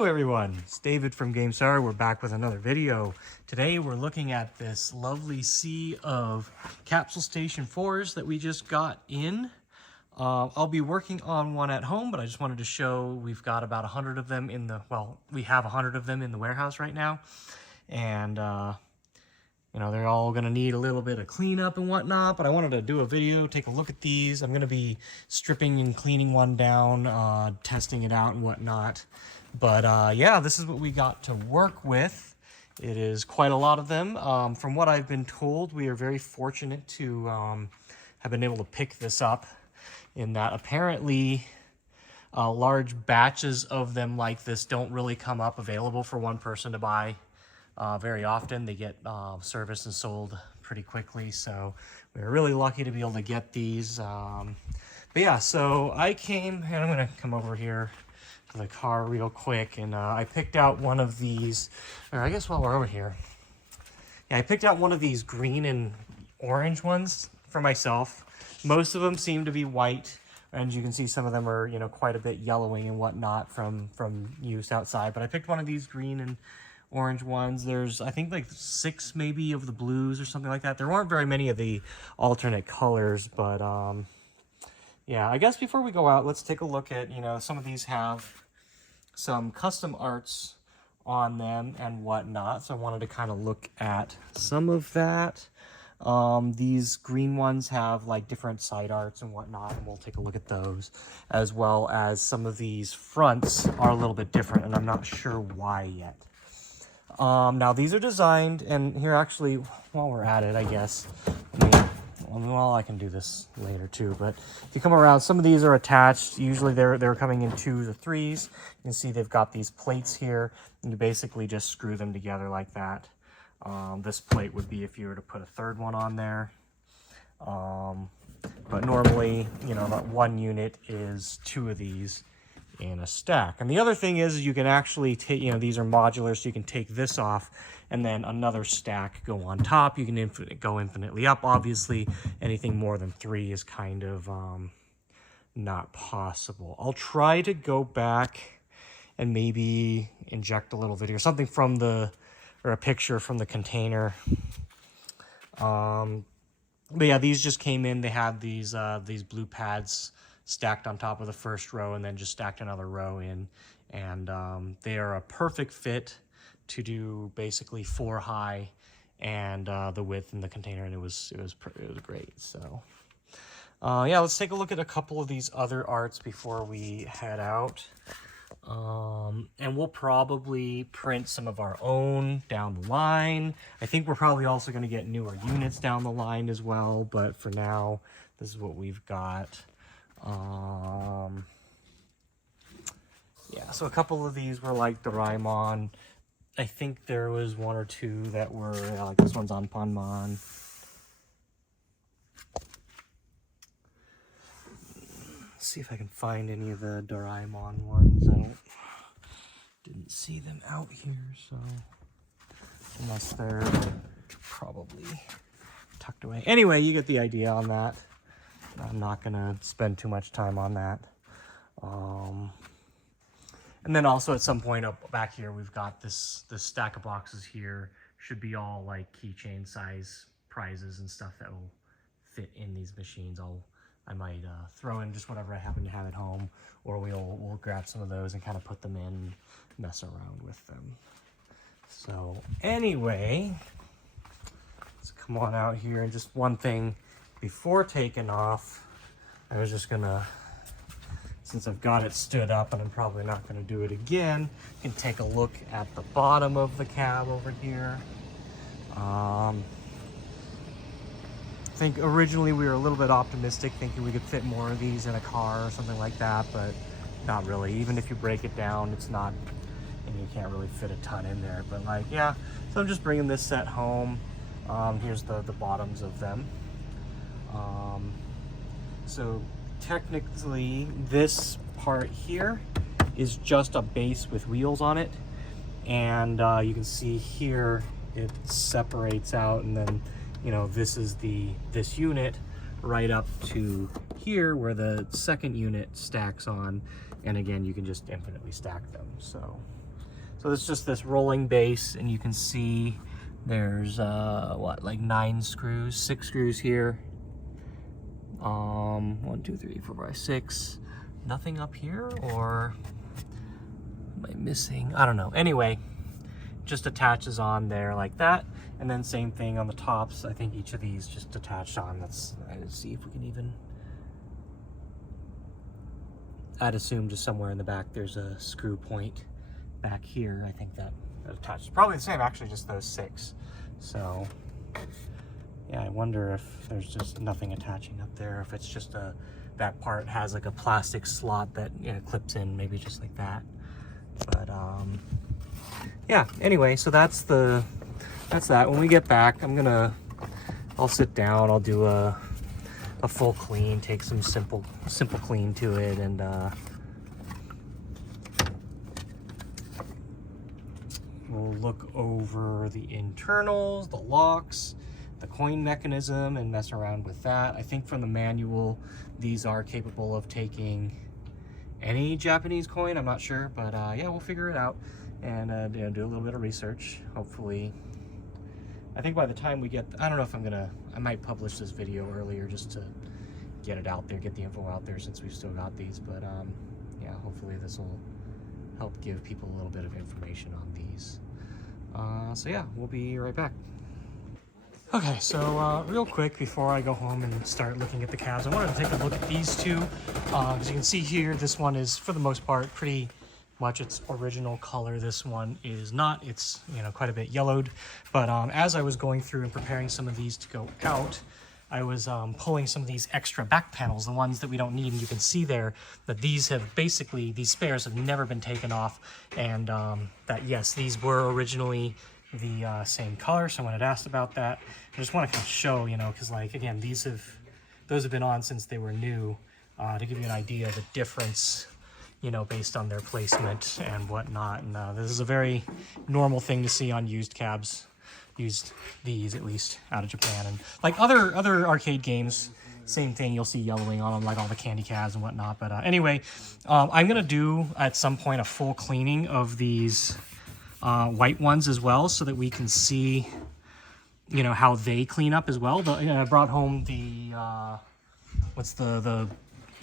Hello everyone, it's David from GameStar. We're back with another video. Today we're looking at this lovely sea of Capsule Station 4s that we just got in. I'll be working on one at home, but I just wanted to show we've got about 100 of them in the, we have 100 of them in the warehouse right now. And, you know, they're all going to need a little bit of cleanup and whatnot, but I wanted to do a video, take a look at these. I'm going to be stripping and cleaning one down, testing it out and whatnot. But yeah, this is what we got to work with. It is quite a lot of them. From what I've been told, we are very fortunate to have been able to pick this up in that apparently large batches of them like this don't really come up available for one person to buy very often. They get serviced and sold pretty quickly, so we were really lucky to be able to get these. But yeah, so I came, and I'm going to come over here to the car real quick, and I picked out one of these, or I guess while we're over here, yeah, I picked out one of these green and orange ones for myself. Most of them seem to be white, and you can see some of them are, you know, quite a bit yellowing and whatnot from use outside, but I picked one of these green and orange ones. There's, I think, like 6 maybe of the blues or something like that. There aren't very many of the alternate colors, but yeah, I guess before we go out, let's take a look at, you know, some of these have some custom arts on them and whatnot. So I wanted to kind of look at some of that. These green ones have like different side arts and whatnot, and we'll take a look at those, as well as some of these fronts are a little bit different, and I'm not sure why yet. Now these are designed, and here actually, while we're at it, I guess, well, I can do this later too, but if you come around, some of these are attached. Usually they're coming in 2s or 3s. You can see they've got these plates here, and you basically just screw them together like that. This plate would be if you were to put a third one on there. But normally, you know, that one unit is 2 of these in a stack. And the other thing is you can actually take, you know, these are modular, so you can take this off and then another stack go on top. You can go infinitely up. Obviously, anything more than 3 is kind of not possible. I'll try to go back and maybe inject a little video, something from the, or a picture from the container. But yeah, these just came in. They had these blue pads stacked on top of the first row, and then just stacked another row in, and they are a perfect fit to do basically 4 high and the width in the container, and it was great. So yeah, let's take a look at a couple of these other arts before we head out. And we'll probably print some of our own down the line. I think we're probably also going to get newer units down the line as well, but for now, this is what we've got. Yeah, so a couple of these were like Doraemon. I think there was 1 or 2 that were, like this one's on Panman. Let's see if I can find any of the Doraemon ones. I didn't see them out here, so unless they're probably tucked away. Anyway, you get the idea on that. I'm not gonna spend too much time on that. And then also at some point up back here, we've got this stack of boxes here. Should be all like keychain size prizes and stuff that will fit in these machines. I might throw in just whatever I happen to have at home, or we'll grab some of those and kind of put them in, mess around with them. So anyway, let's come on out here. And just one thing before taking off, I was just gonna, since I've got it stood up and I'm probably not gonna do it again, you can take a look at the bottom of the cab over here. I think originally we were a little bit optimistic, thinking we could fit more of these in a car or something like that, but not really. Even if you break it down, it's not, and you can't really fit a ton in there. But like, yeah, so I'm just bringing this set home. Here's the bottoms of them. So technically this part here is just a base with wheels on it, and you can see here it separates out, and then, you know, this is this unit right up to here where the second unit stacks on, and again, you can just infinitely stack them. So So it's just this rolling base, and you can see there's what, like 9 screws, 6 screws here. 1, 2, 3, 4, 5, 6. Nothing up here, or am I missing? I don't know. Anyway, just attaches on there like that, and then same thing on the tops. I think each of these just attached on. Let's see if we can even. I'd assume just somewhere in the back there's a screw point back here. I think that attaches. Probably the same, actually, just those 6. So yeah, I wonder if there's just nothing attaching up there, if it's just that part has like a plastic slot that, you know, clips in, maybe just like that. But yeah, anyway, so that's that. When we get back, I'll sit down, I'll do a full clean, take some simple clean to it, and we'll look over the internals, the locks, the coin mechanism, and mess around with that. I think from the manual, these are capable of taking any Japanese coin. I'm not sure, but yeah, we'll figure it out and you know, do a little bit of research. Hopefully, I think by the time we get, I don't know if I might publish this video earlier just to get it out there, get the info out there, since we've still got these. But yeah, hopefully this will help give people a little bit of information on these. So yeah, we'll be right back. Okay, so real quick before I go home and start looking at the cabs, I wanted to take a look at these two. As you can see here, this one is for the most part pretty much its original color. This one is not. It's, you know, quite a bit yellowed. But as I was going through and preparing some of these to go out, I was pulling some of these extra back panels, the ones that we don't need, and you can see there that these spares have never been taken off, and that yes, these were originally the same color. Someone had asked about that. I just want to kind of show, you know, because like again, those have been on since they were new, to give you an idea of the difference, you know, based on their placement and whatnot. And this is a very normal thing to see on used cabs. Used these, at least out of Japan, and like other arcade games, same thing, you'll see yellowing on them, like all the candy cabs and whatnot. But anyway, I'm gonna do at some point a full cleaning of these white ones as well, so that we can see, you know, how they clean up as well. I brought home the what's the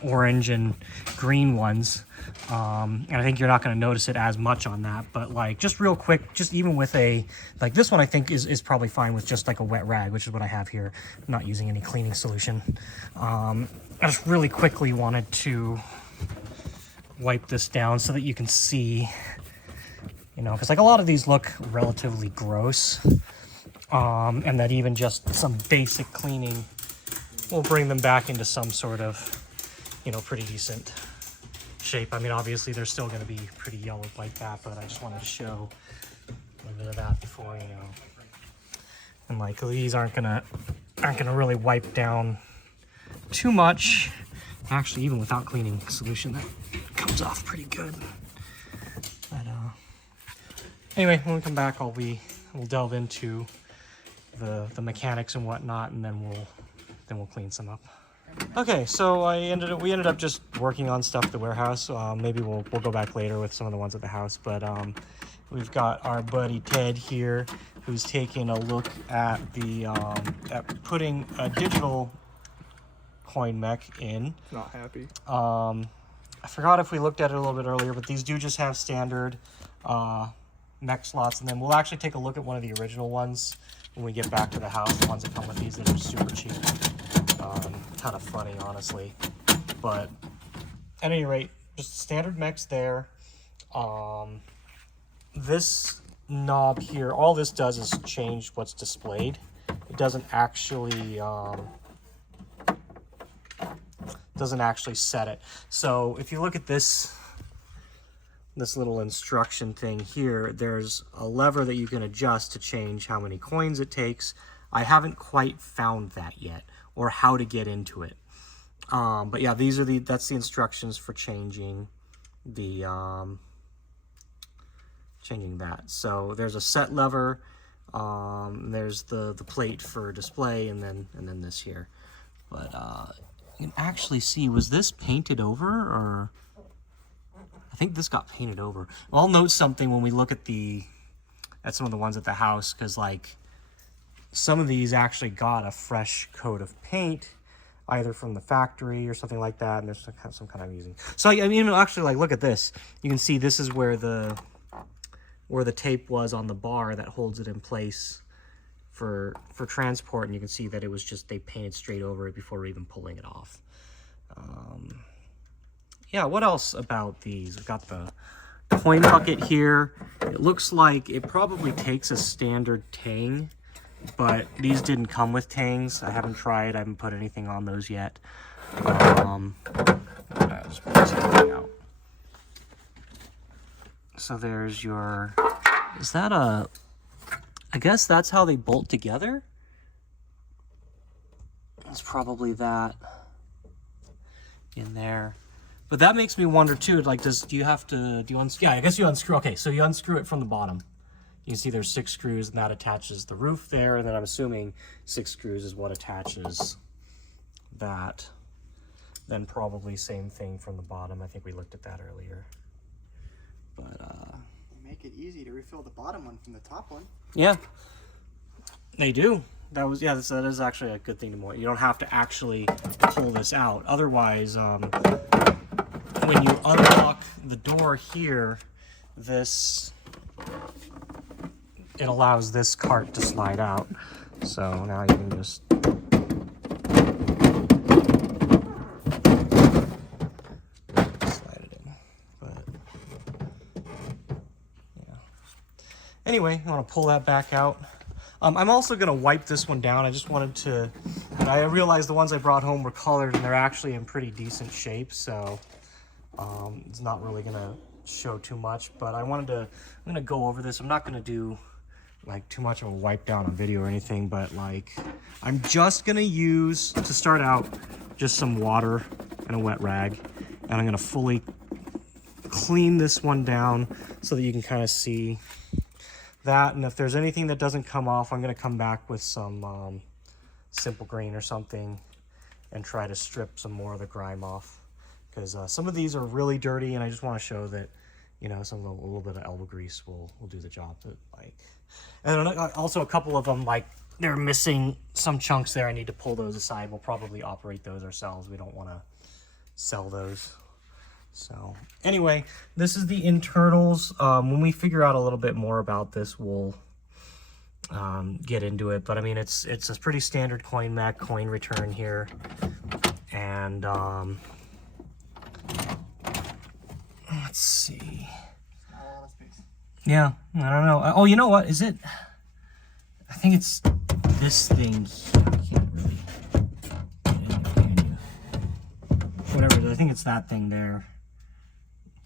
orange and green ones, and I think you're not going to notice it as much on that, but like just real quick, just even with a like this one, I think is probably fine with just like a wet rag, which is what I have here. I'm not using any cleaning solution. I just really quickly wanted to wipe this down so that you can see, you know, because like a lot of these look relatively gross, and that even just some basic cleaning will bring them back into some sort of, you know, pretty decent shape. I mean, obviously they're still going to be pretty yellowed like that, but I just wanted to show a little bit of that before, you know. And like these aren't gonna really wipe down too much. Actually, even without cleaning solution, that comes off pretty good. But anyway, when we come back, we'll delve into the mechanics and whatnot, and then we'll clean some up. Okay, so we ended up just working on stuff at the warehouse. Maybe we'll go back later with some of the ones at the house, but we've got our buddy Ted here, who's taking a look at at putting a digital coin mech in. Not happy. I forgot if we looked at it a little bit earlier, but these do just have standard mech slots, and then we'll actually take a look at one of the original ones when we get back to the house, the ones that come with these that are super cheap. Kind of funny, honestly, but at any rate, just standard mechs there. This knob here, all this does is change what's displayed. It doesn't actually set it. So if you look at this little instruction thing here, there's a lever that you can adjust to change how many coins it takes. I haven't quite found that yet, or how to get into it. But yeah, that's the instructions for changing that. So there's a set lever, there's the plate for display, and then this here. But you can actually see, was this painted over, or I think this got painted over. I'll note something when we look at some of the ones at the house, because like some of these actually got a fresh coat of paint, either from the factory or something like that, and there's some kind of using. So I mean, actually, like, look at this. You can see this is where the tape was on the bar that holds it in place for transport, and you can see that it was just, they painted straight over it before even pulling it off. Yeah, what else about these? We've got the coin bucket here. It looks like it probably takes a standard tang, but these didn't come with tangs. I haven't tried. I haven't put anything on those yet. Just pull this out. So there's your, is that a, I guess that's how they bolt together? It's probably that in there. But that makes me wonder too, like, do you unscrew? Yeah, I guess you unscrew. Okay, so you unscrew it from the bottom. You can see there's 6 screws, and that attaches the roof there, and then I'm assuming 6 screws is what attaches that. Then probably same thing from the bottom. I think we looked at that earlier. But they make it easy to refill the bottom one from the top one. Yeah, they do. That is actually a good thing to know. You don't have to actually pull this out. Otherwise, when you unlock the door here, it allows this cart to slide out. So now you can just slide it in. But yeah. Anyway, you want to pull that back out. I'm also going to wipe this one down. I just wanted to, I realized the ones I brought home were colored and they're actually in pretty decent shape, so it's not really going to show too much, but I'm going to go over this. I'm not going to do like too much of a wipe down on video or anything, but like I'm just going to use, to start out, just some water and a wet rag, and I'm going to fully clean this one down so that you can kind of see that. And if there's anything that doesn't come off, I'm going to come back with some simple green or something and try to strip some more of the grime off, because some of these are really dirty, and I just want to show that, you know, a little bit of elbow grease will do the job. But like, and also a couple of them, like, they're missing some chunks there. I need to pull those aside. We'll probably operate those ourselves. We don't want to sell those. So anyway, this is the internals. When we figure out a little bit more about this, we'll get into it. But I mean, it's a pretty standard coin mech, coin return here. And let's see. Yeah, I don't know. Oh, you know what? Is it? I think it's this thing here. I can't really get in there, can you? Whatever it is, I think it's that thing there.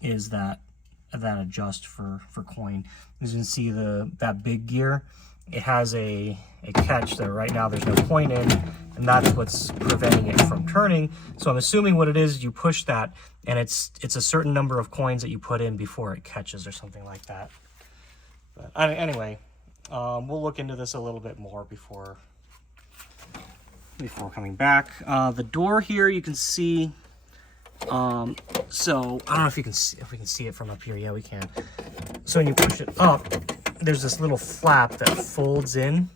Is that adjust for coin. As you can see, that big gear, it has a catch there. Right now there's no coin in, and that's what's preventing it from turning. So I'm assuming what it is, you push that, and it's a certain number of coins that you put in before it catches or something like that. But anyway, we'll look into this a little bit more before coming back. The door here, you can see. So I don't know if we can see it from up here. Yeah, we can. So when you push it up, there's this little flap that folds in,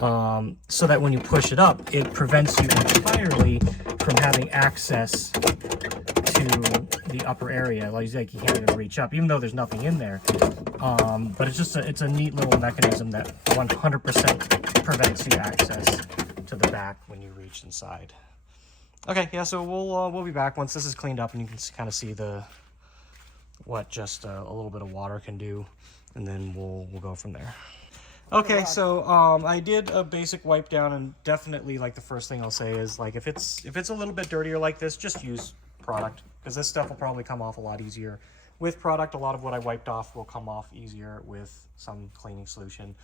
so that when you push it up, it prevents you entirely from having access to the upper area. Like you can't even reach up, even though there's nothing in there. But it's a neat little mechanism that 100% prevents you access to the back when you reach inside. Okay, yeah, so we'll be back once this is cleaned up and you can kind of see what just a little bit of water can do, and then we'll go from there. Okay, so I did a basic wipe down, and definitely, like, the first thing I'll say is, like, if it's a little bit dirtier like this, just use product, because this stuff will probably come off a lot easier with product. A lot of what I wiped off will come off easier with some cleaning solution.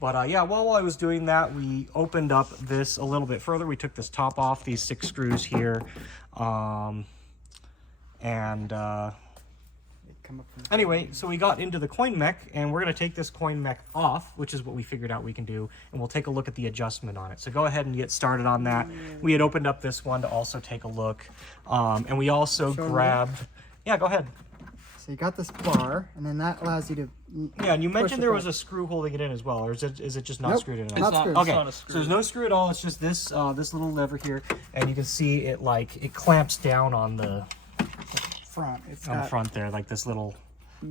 But yeah, while I was doing that, we opened up this a little bit further. We took this top off, these 6 screws here, anyway, so we got into the coin mech, and we're going to take this coin mech off, which is what we figured out we can do, and we'll take a look at the adjustment on it. So go ahead and get started on that. We had opened up this one to also take a look, and we also grabbed... Yeah, go ahead. So you got this bar, and then that allows you to. Yeah, and you mentioned there was a a screw holding it in as well, or is it just not Nope, screwed in? it's not screwed. Okay, It's not a screw. so there's no screw at all. It's just this this little lever here, and you can see it it clamps down on the front. It's on the got, front there, like this little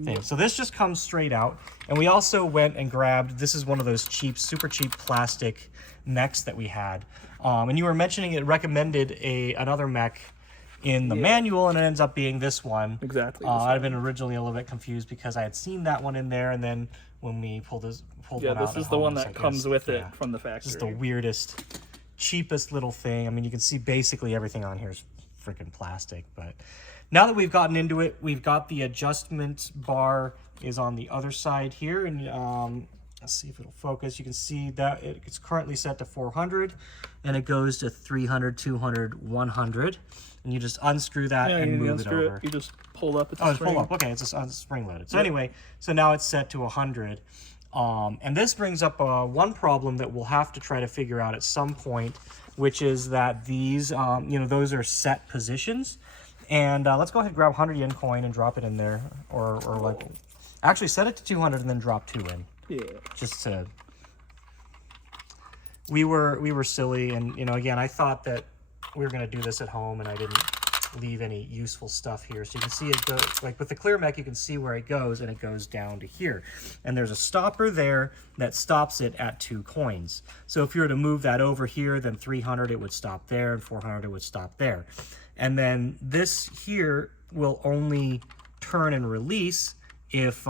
thing. So this just comes straight out. And we also went and grabbed, this is one of those cheap, super cheap plastic mechs that we had. And you were mentioning it recommended another mech in the manual, and it ends up being this one. Exactly. I'd been originally a little bit confused because I had seen that one in there, and then when we pulled one out this is at the home, one it's that like comes this. with it Yeah. from the factory. Just the weirdest, cheapest little thing. I mean, you can see basically everything on here is freaking plastic. But now that we've gotten into it, we've got the adjustment bar is on the other side here, and let's see if it'll focus. You can see that it's currently set to 400, and it goes to 300, 200, 100, and you just unscrew that and move it over. You just pull up. It's Oh, it's pull up. Okay, it's spring loaded. So anyway, so now it's set to 100. And this brings up one problem that we'll have to try to figure out at some point, which is that these, those are set positions. And let's go ahead and grab 100 yen coin and drop it in there, or like, actually set it to 200 and then drop 2 in. Yeah. Just to, we were silly, and again, I thought that we were gonna do this at home, and I didn't leave any useful stuff here. So you can see it go, like with the clear mech, you can see where it goes, and it goes down to here. And there's a stopper there that stops it at 2 coins. So if you were to move that over here, then 300, it would stop there, and 400, it would stop there. And then this here will only turn and release if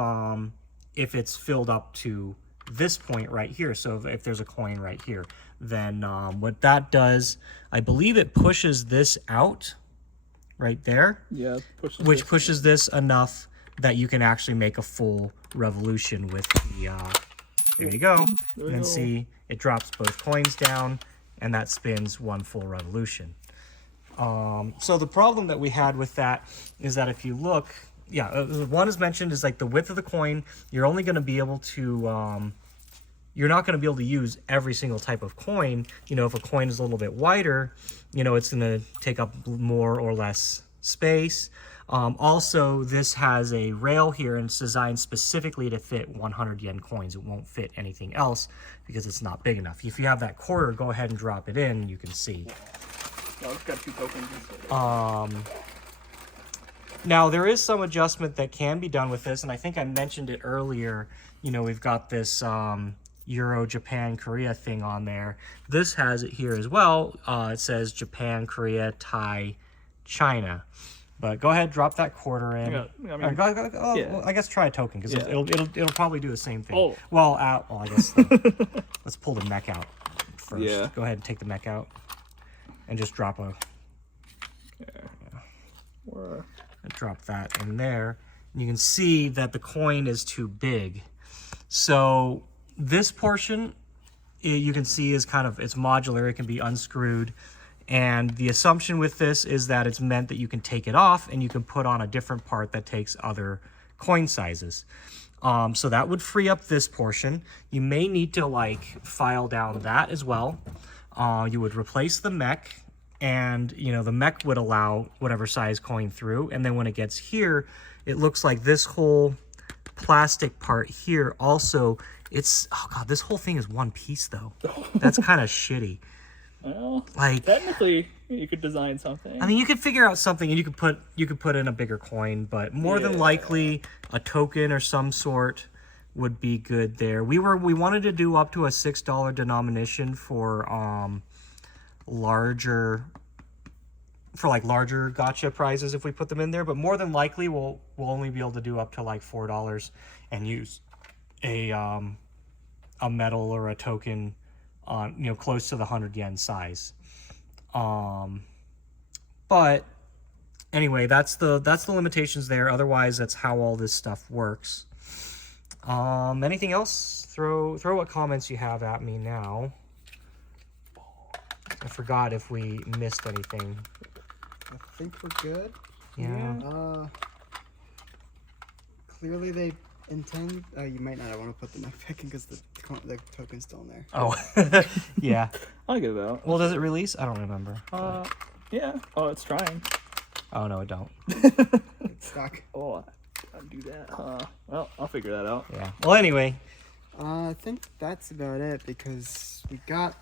it's filled up to this point right here. So if there's a coin right here, then what that does, I believe it pushes this out right there. Yeah. Which pushes this enough that you can actually make a full revolution with the, there you go. And then see, it drops both coins down, and that spins one full revolution. So the problem that we had with that is that if you look, one is mentioned is like the width of the coin. You're only going to be able to, you're not going to be able to use every single type of coin. If a coin is a little bit wider, it's going to take up more or less space. Also, this has a rail here, and it's designed specifically to fit 100 yen coins. It won't fit anything else because it's not big enough. If you have that quarter, go ahead and drop it in. You can see. Oh, it's got 2 tokens. Now, there is some adjustment that can be done with this, and I think I mentioned it earlier. We've got this Euro, Japan, Korea thing on there. This has it here as well. It says Japan, Korea, Thai, China. But go ahead, drop that quarter in. I guess try a token, because it'll probably do the same thing. Oh. Well, I guess let's pull the mech out first. Yeah. Go ahead and take the mech out, and just drop drop that in there. And you can see that the coin is too big. So this portion, you can see is it's modular. It can be unscrewed. And the assumption with this is that it's meant that you can take it off and you can put on a different part that takes other coin sizes. So that would free up this portion. You may need to file down that as well. You would replace the mech, and the mech would allow whatever size coin through. And then when it gets here, it looks like this whole plastic part here also, this whole thing is one piece though. That's kind of shitty. Well, technically, you could design something. I mean, you could figure out something, and you could put in a bigger coin, but more than likely a token or some sort would be good there. We wanted to do up to a $6 denomination for larger gotcha prizes if we put them in there, but more than likely we'll only be able to do up to $4 and use a medal or a token on close to the 100 yen size. But anyway, that's the limitations there. Otherwise, that's how all this stuff works. Anything else? Throw what comments you have at me now. I forgot if we missed anything. I think we're good. Yeah. Clearly they intend. You might not want to put the mech back in because the token's still in there. Oh, yeah. I'll give it out. Well, does it release? I don't remember. Yeah. Oh, it's trying. Oh no, it don't. It's stuck. Oh, Do that, huh? Well, I'll figure that out. Yeah. Well, anyway. I think that's about it because we got.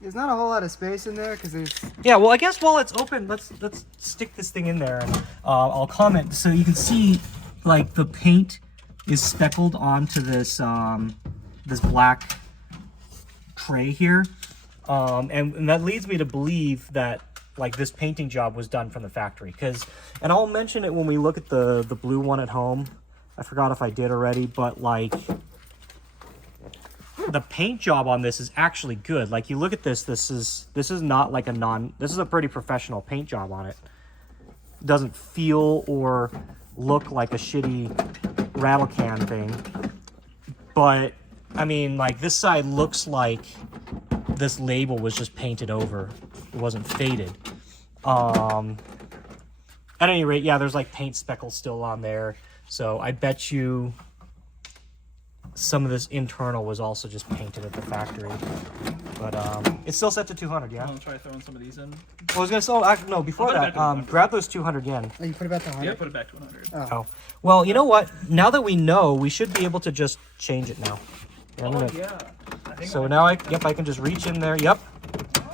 There's not a whole lot of space in there because there's. Yeah. Well, I guess while it's open, let's stick this thing in there, and I'll comment so you can see, like, the paint is speckled onto this this black tray here, and that leads me to believe that, like, this painting job was done from the factory, and I'll mention it when we look at the blue one at home. I forgot if I did already, but, like, the paint job on this is actually good. Like, you look at this, this is not like this is a pretty professional paint job on it. It doesn't feel or look like a shitty rattle can thing. But, I mean, like, this side looks like this label was just painted over. It wasn't faded. At any rate, yeah, there's like paint speckles still on there. So I bet you some of this internal was also just painted at the factory. But it's still set to 200, yeah? I'm gonna try throwing some of these in. I was gonna say, no, before that, grab those 200 yen. Oh, you put it back to 100? Yeah, put it back to 100. Oh. Well, you know what? Now that we know, we should be able to just change it now. Yeah, I'm gonna- Yeah. I think So now I can just reach in there, yep,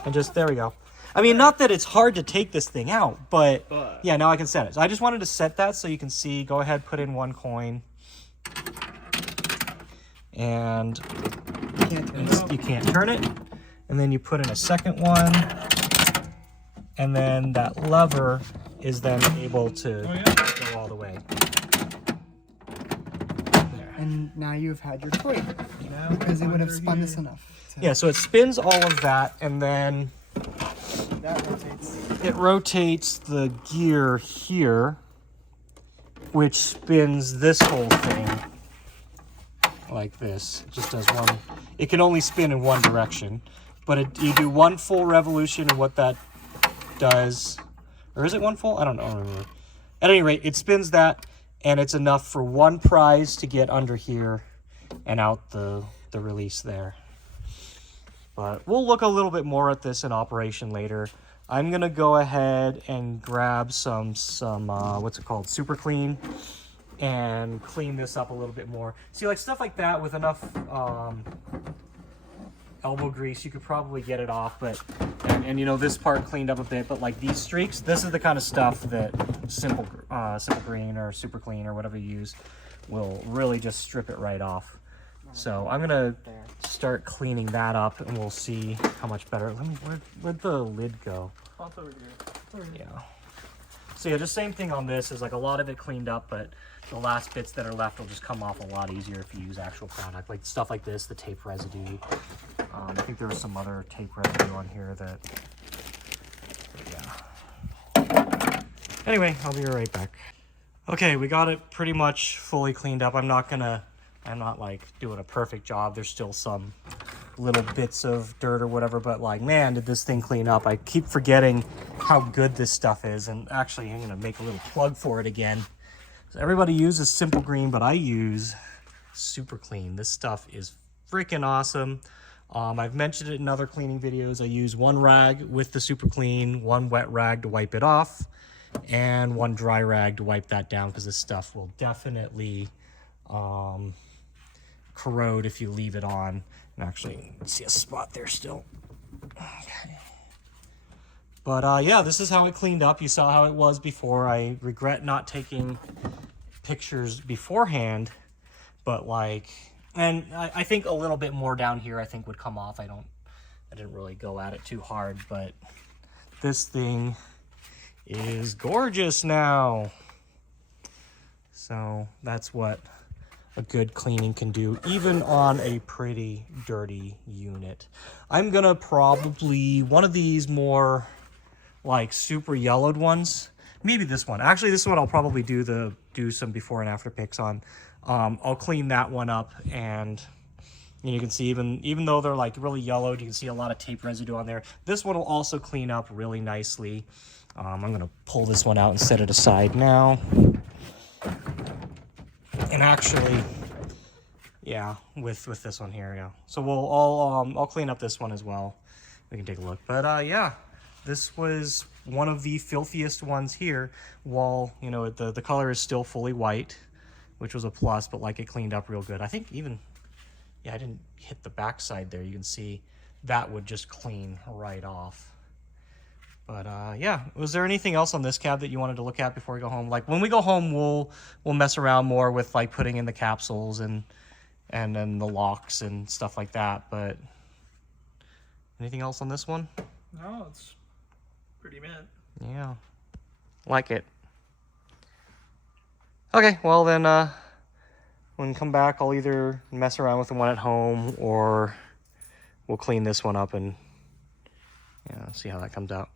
and just, there we go. I mean, not that it's hard to take this thing out, but yeah, now I can set it. So I just wanted to set that so you can see. Go ahead, put in one coin. And you can't turn it. And then you put in a second one. And then that lever is then able to go all the way. There. And now you've had your toy. Because it would have spun this enough. Yeah, so it spins all of that, and then That rotates. it rotates the gear here, which spins this whole thing like this. It just does one. It can only spin in one direction, but you do one full revolution, and what that does, or is it one full? I don't know. At any rate, it spins that, and it's enough for one prize to get under here and out the release there. But we'll look a little bit more at this in operation later. I'm gonna go ahead and grab some what's it called, super clean, and clean this up a little bit more. See, like, stuff like that with enough elbow grease, you could probably get it off. But and you know, this part cleaned up a bit, but like these streaks, this is the kind of stuff that simple green or super clean or whatever you use will really just strip it right off. So I'm gonna start cleaning that up, and we'll see how much better. Where'd the lid go? Oh, it's over here. It's over here. Yeah. So yeah, just same thing on this. Is like a lot of it cleaned up, but the last bits that are left will just come off a lot easier if you use actual product, like stuff like this, the tape residue. I think there was some other tape residue on here that. Yeah. Anyway, I'll be right back. Okay, we got it pretty much fully cleaned up. I'm not like doing a perfect job. There's still some little bits of dirt or whatever, but like, man, did this thing clean up. I keep forgetting how good this stuff is, and actually I'm gonna make a little plug for it again. So everybody uses Simple Green, but I use Super Clean. This stuff is freaking awesome. I've mentioned it in other cleaning videos. I use one rag with the Super Clean, one wet rag to wipe it off, and one dry rag to wipe that down, because this stuff will definitely corrode if you leave it on. And actually, you can see a spot there still. Okay. But yeah, this is how it cleaned up. You saw how it was before. I regret not taking pictures beforehand, but like, and I think a little bit more down here I think would come off. I didn't really go at it too hard, but this thing is gorgeous now. So that's what a good cleaning can do, even on a pretty dirty unit. I'm gonna probably, one of these more like super yellowed ones, maybe this one. Actually, this one I'll probably do some before and after pics on. I'll clean that one up, and you can see even though they're like really yellowed, you can see a lot of tape residue on there. This one will also clean up really nicely. I'm gonna pull this one out and set it aside now. And actually, yeah, with this one here, yeah. So I'll clean up this one as well. We can take a look. But yeah, this was one of the filthiest ones here, while, you know, the color is still fully white, which was a plus, but like it cleaned up real good. I think even, yeah, I didn't hit the backside there. You can see that would just clean right off. But yeah, was there anything else on this cab that you wanted to look at before we go home? Like when we go home, we'll mess around more with like putting in the capsules and then the locks and stuff like that. But anything else on this one? No, it's pretty mint. Yeah, like it. Okay, well then when we come back, I'll either mess around with the one at home or we'll clean this one up and yeah, see how that comes out.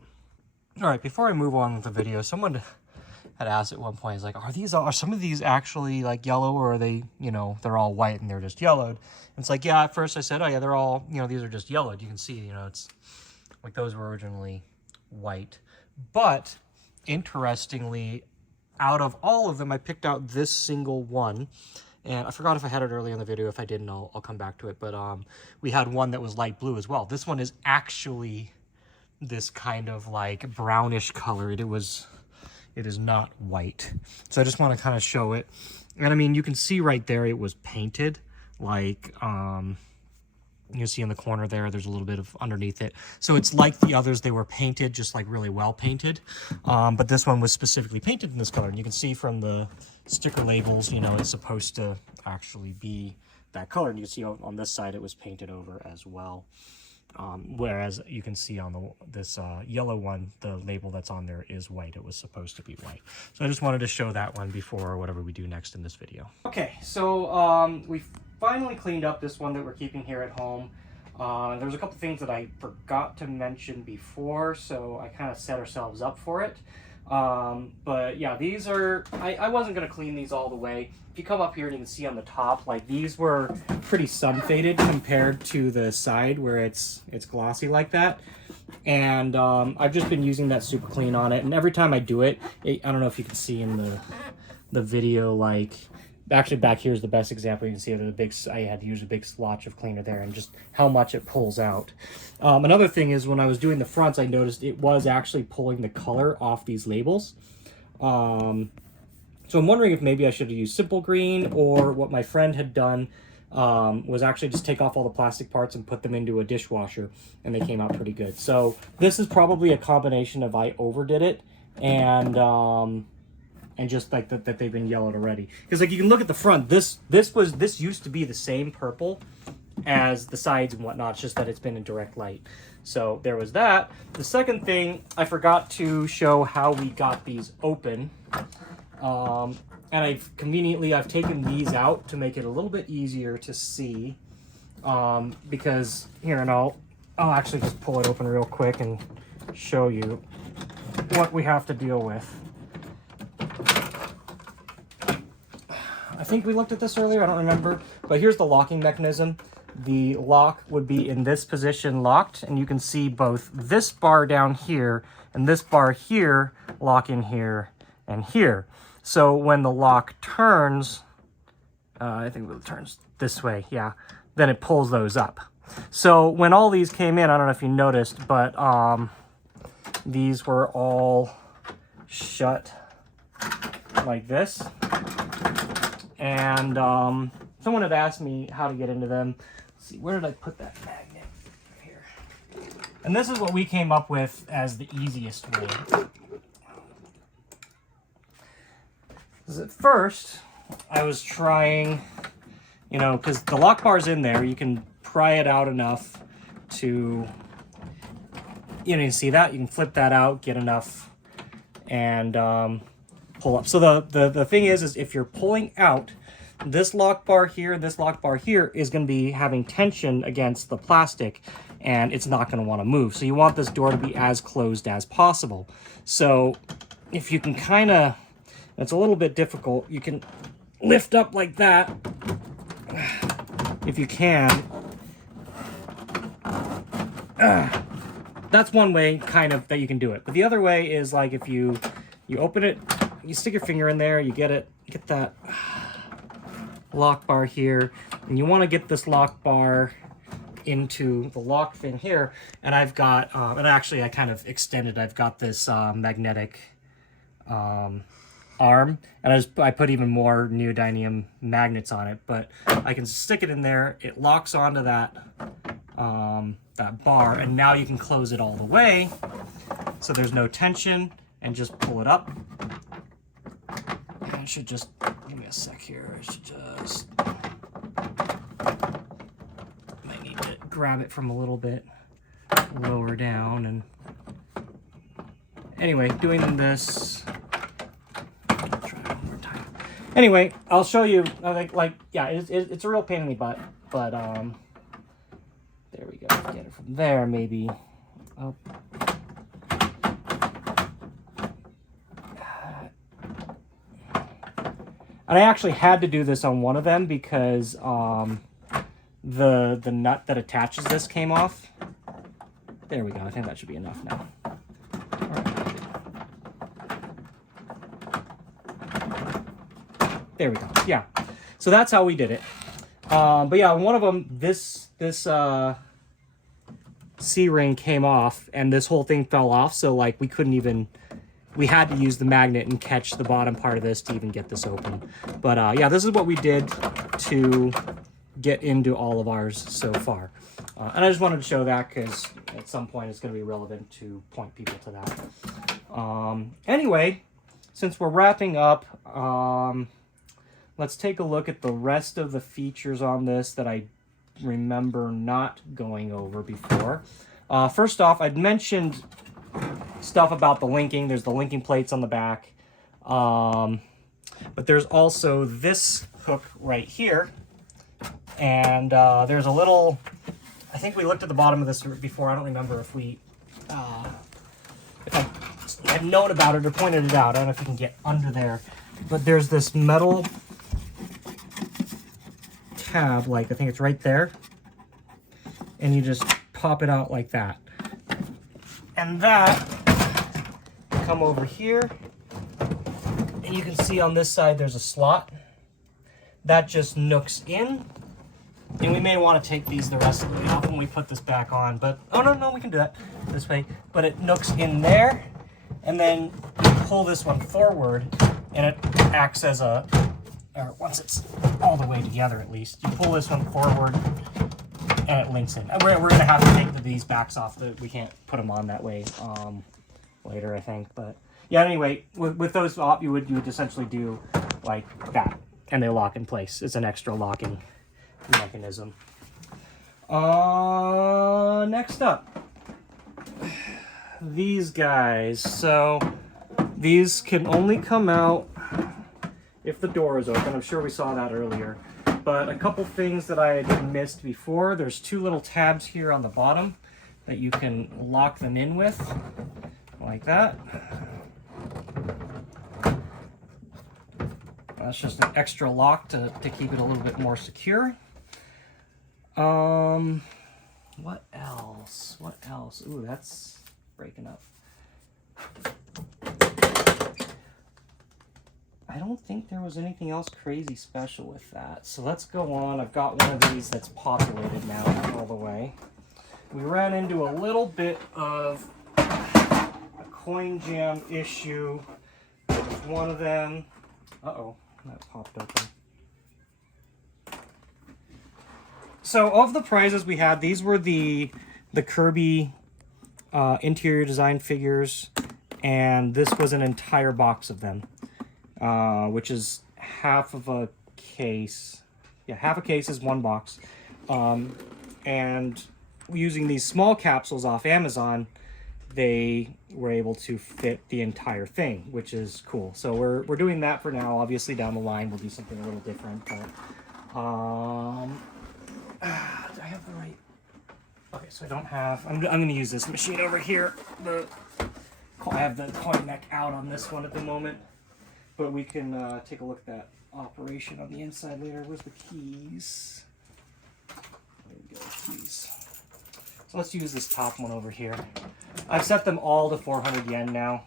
All right, before I move on with the video, someone had asked at one point, is like, are some of these actually like yellow, or are they, you know, they're all white and they're just yellowed? And it's like, yeah, at first I said, oh yeah, they're all, you know, these are just yellowed. You can see, you know, it's like those were originally white. But interestingly, out of all of them, I picked out this single one. And I forgot if I had it earlier in the video. If I didn't, I'll come back to it. But we had one that was light blue as well. This one is actually this kind of like brownish color. It is not white. So I just want to kind of show it. And I mean, you can see right there it was painted. Like you see in the corner there's a little bit of underneath it. So it's like the others, they were painted, just like really well painted. But this one was specifically painted in this color. And you can see from the sticker labels, you know, it's supposed to actually be that color. And you can see on this side it was painted over as well. Whereas you can see on this yellow one, the label that's on there is white. It was supposed to be white. So I just wanted to show that one before whatever we do next in this video. Okay, so we finally cleaned up this one that we're keeping here at home. There's a couple things that I forgot to mention before, so I kind of set ourselves up for it. But yeah, these are, I wasn't going to clean these all the way. If you come up here and you can see on the top, like these were pretty sun faded compared to the side where it's glossy like that. And I've just been using that super clean on it. And every time I do it, I don't know if you can see in the video, like actually back here is the best example. You can see that I had to use a big swatch of cleaner there and just how much it pulls out. Another thing is when I was doing the fronts, I noticed it was actually pulling the color off these labels. So I'm wondering if maybe I should have used simple green, or what my friend had done was actually just take off all the plastic parts and put them into a dishwasher, and they came out pretty good. So this is probably a combination of I overdid it and just like that they've been yellowed already. Because like you can look at the front, this used to be the same purple as the sides and whatnot, it's just that it's been in direct light. So there was that. The second thing, I forgot to show how we got these open. And I've taken these out to make it a little bit easier to see. Because here, and I'll actually just pull it open real quick and show you what we have to deal with. I think we looked at this earlier, I don't remember, but here's the locking mechanism. The lock would be in this position locked, and you can see both this bar down here and this bar here lock in here and here. So when the lock turns, I think it turns this way, yeah, then it pulls those up. So when all these came in, I don't know if you noticed, but these were all shut like this. And someone had asked me how to get into them. Let's see, where did I put that magnet? Here. And this is what we came up with as the easiest way. Because at first, I was trying, you know, because the lock bar's in there, you can pry it out enough to, you know, you can see that, you can flip that out, get enough, and pull up. So the thing is if you're pulling out, this lock bar here and this lock bar here is going to be having tension against the plastic, and it's not going to want to move. So you want this door to be as closed as possible. So if you can kind of, it's a little bit difficult, you can lift up like that, if you can. That's one way kind of that you can do it. But the other way is like if you open it, you stick your finger in there, you get that lock bar here, and you want to get this lock bar into the lock thing here, and I've got, and actually I kind of extended, I've got this magnetic arm, and I put even more neodymium magnets on it, but I can stick it in there, it locks onto that, that bar, and now you can close it all the way, so there's no tension, and just pull it up. And I should just, give me a sec here, I should just, might need to grab it from a little bit lower down, and anyway, doing this, try it one more time. Anyway, I'll show you, like yeah, it's a real pain in the butt, but there we go, get it from there, maybe up. And I actually had to do this on one of them because the nut that attaches this came off. There we go. I think that should be enough now. There we go. Yeah. So that's how we did it. But yeah, one of them, this C-ring came off, and this whole thing fell off. So like we couldn't even. We had to use the magnet and catch the bottom part of this to even get this open. But yeah, this is what we did to get into all of ours so far. And I just wanted to show that because at some point it's going to be relevant to point people to that. Anyway, since we're wrapping up, let's take a look at the rest of the features on this that I remember not going over before. First off, I'd mentioned stuff about the linking. There's the linking plates on the back. But there's also this hook right here. And there's a little, I think we looked at the bottom of this before. I don't remember if we, if I had known about it or pointed it out. I don't know if you can get under there. But there's this metal tab, like I think it's right there. And you just pop it out like that. And that, come over here, and you can see on this side there's a slot. That just nooks in, and we may want to take these the rest of the way off when we put this back on, but, oh no, we can do that this way. But it nooks in there, and then you pull this one forward, and it acts as a, or once it's all the way together at least, you pull this one forward, and it links in. And we're going to have to take these backs off. We can't put them on that way later, I think. But yeah, anyway, with those off, you would essentially do like that, and they lock in place. It's an extra locking mechanism. Next up, these guys. So these can only come out if the door is open. I'm sure we saw that earlier. But a couple things that I had missed before. There's two little tabs here on the bottom that you can lock them in with, like that. That's just an extra lock to keep it a little bit more secure. What else? What else? Ooh, that's breaking up. I don't think there was anything else crazy special with that. So let's go on. I've got one of these that's populated now all the way. We ran into a little bit of a coin jam issue with one of them. Uh-oh, that popped open. So of the prizes we had, these were the Kirby interior design figures, and this was an entire box of them. Which is half of a case. Yeah, half a case is one box. And using these small capsules off Amazon, they were able to fit the entire thing, which is cool. So we're doing that for now. Obviously down the line we'll do something a little different. But do I have the right? Okay, so I don't have. I'm going to use this machine over here. I have the coin neck out on this one at the moment. But we can take a look at that operation on the inside later. Where's the keys? There we go, keys. So let's use this top one over here. I've set them all to 400 yen now.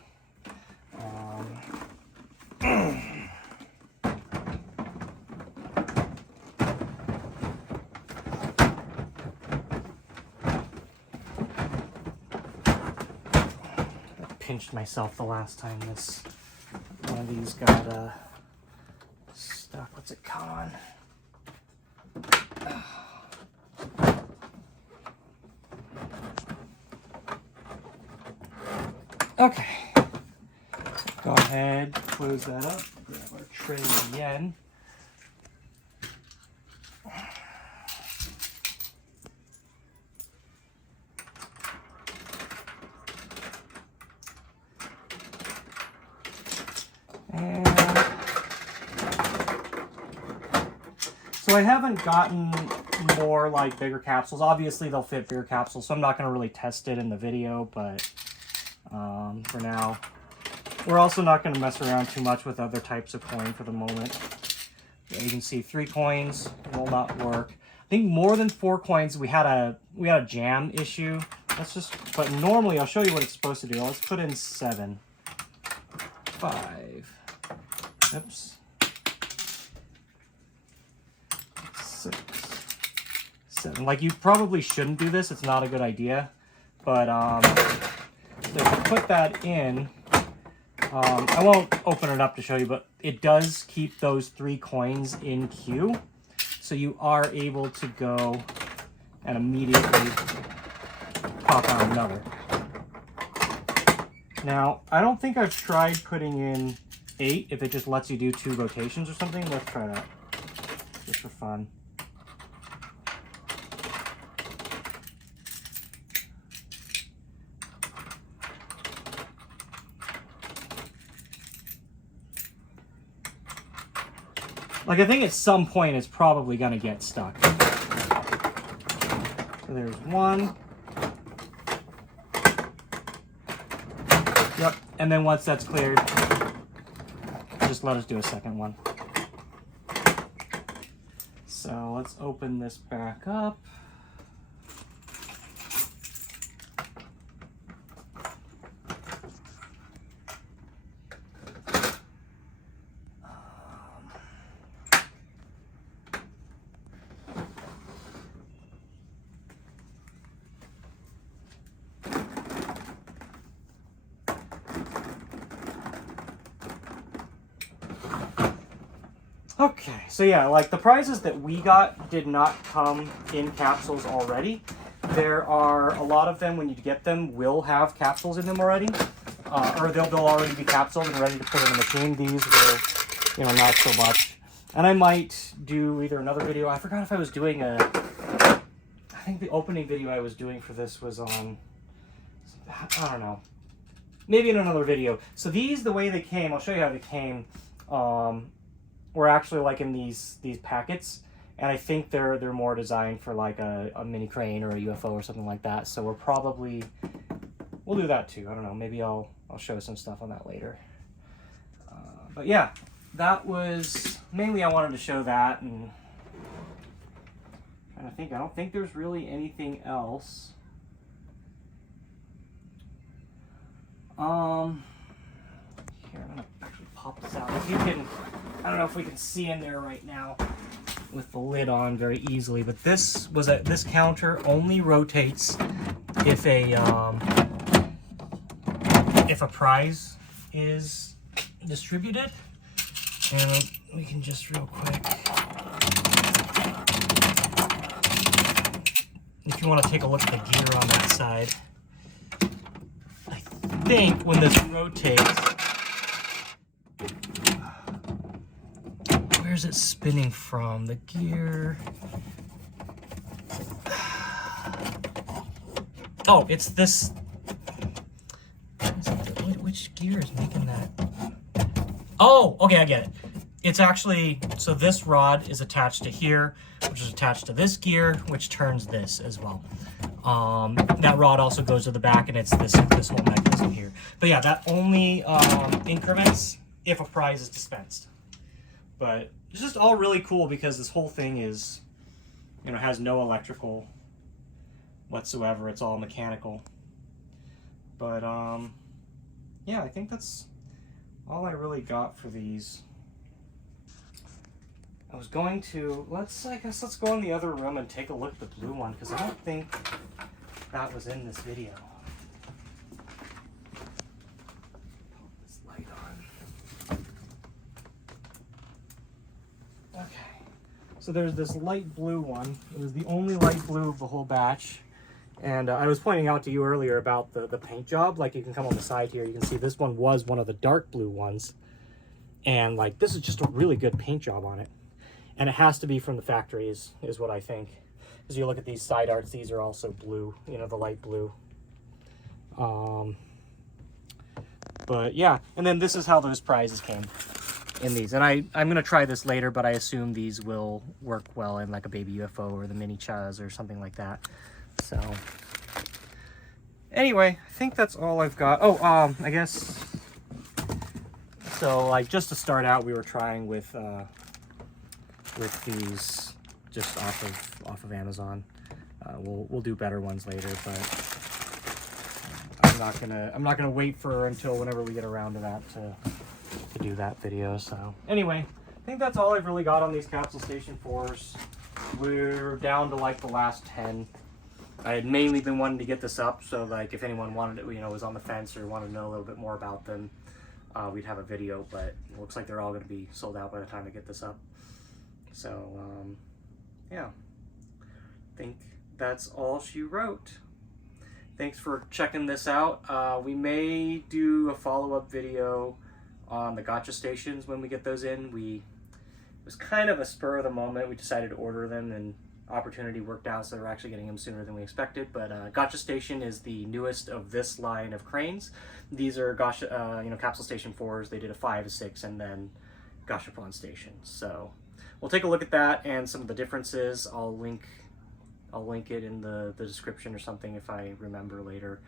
pinched myself the last time this one of these got stuck. What's it called? Okay. Go ahead, close that up, grab our tray again. And so I haven't gotten more like bigger capsules. Obviously they'll fit bigger capsules, so I'm not going to really test it in the video, but for now, we're also not going to mess around too much with other types of coin for the moment. You can see 3 coins will not work. I think more than 4 coins, we had a jam issue. But normally I'll show you what it's supposed to do. Let's put in 7, 5, oops, 6, 7. Like, you probably shouldn't do this. It's not a good idea. But so if you put that in, I won't open it up to show you, but it does keep those 3 coins in queue. So you are able to go and immediately pop out another. Now, I don't think I've tried putting in 8, if it just lets you do 2 rotations or something. Let's try that, just for fun. Like, I think at some point it's probably going to get stuck. So there's 1. Yep, and then once that's cleared, just let us do a second one. So let's open this back up. Okay, so yeah, like the prizes that we got did not come in capsules already. There are a lot of them, when you get them, will have capsules in them already. Or they'll already be capsuled and ready to put in the machine. These were, you know, not so much. And I might do either another video. I forgot if I was doing I think the opening video I was doing for this was on, I don't know, maybe in another video. So these, the way they came, I'll show you how they came. Were actually like in these packets, and I think they're more designed for like a mini crane or a UFO or something like that. So we'll do that too. I don't know. Maybe I'll show some stuff on that later. But yeah, that was mainly, I wanted to show that, and I don't think there's really anything else. Here, I'm gonna actually pop this out. If you can, I don't know if we can see in there right now with the lid on very easily, but this counter only rotates if a prize is distributed. And we can just real quick, if you want to take a look at the gear on that side, I think when this rotates, where's it spinning from? The gear. Oh, it's this. Which gear is making that? Oh, okay, I get it. It's actually, so this rod is attached to here, which is attached to this gear, which turns this as well. That rod also goes to the back, and it's this whole mechanism here. But yeah, that only increments if a prize is dispensed. But it's just all really cool because this whole thing is, you know, has no electrical whatsoever. It's all mechanical. But yeah, I think that's all I really got for these. I was going to, I guess let's go in the other room and take a look at the blue one, because I don't think that was in this video. So there's this light blue one. It was the only light blue of the whole batch. And I was pointing out to you earlier about the paint job. Like, you can come on the side here, you can see this one was one of the dark blue ones. And like, this is just a really good paint job on it. And it has to be from the factory is what I think. As you look at these side arts, these are also blue, you know, the light blue. But yeah, and then this is how those prizes came in these. And I'm going to try this later, but I assume these will work well in like a baby UFO or the mini Chaz or something like that. So anyway, I think that's all I've got. Oh, I guess, so like just to start out, we were trying with these just off of Amazon. We'll do better ones later, but I'm not gonna wait for until whenever we get around to that to do that video. So anyway, I think that's all I've really got on these Capsule Station 4s. We're down to like the last 10. I had mainly been wanting to get this up, so like if anyone wanted it, you know, was on the fence or wanted to know a little bit more about them, we'd have a video. But it looks like they're all going to be sold out by the time I get this up. So yeah, I think that's all she wrote. Thanks for checking this out. We may do a follow-up video on the gotcha stations when we get those in. It was kind of a spur of the moment. We decided to order them, and opportunity worked out, so we're actually getting them sooner than we expected. But Gotcha Station is the newest of this line of cranes. These are Capsule Station 4s. They did a 5, a 6, and then Gashapon Stations. So we'll take a look at that and some of the differences. I'll link it in the description or something if I remember later.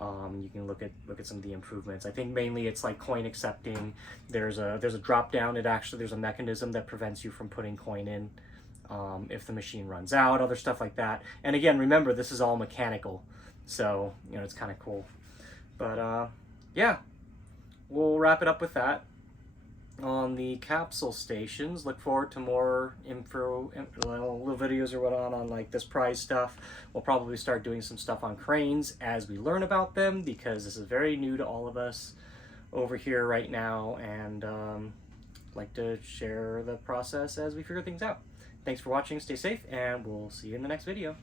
You can look at some of the improvements. I think mainly it's like coin accepting. There's a drop down. There's a mechanism that prevents you from putting coin in if the machine runs out, other stuff like that. And again, remember, this is all mechanical, so you know, it's kind of cool. But yeah, we'll wrap it up with that on the Capsule Stations. Look forward to more little videos or whatnot on like this prize stuff. We'll probably start doing some stuff on cranes as we learn about them, because this is very new to all of us over here right now, and like to share the process as we figure things out. Thanks for watching, stay safe, and we'll see you in the next video.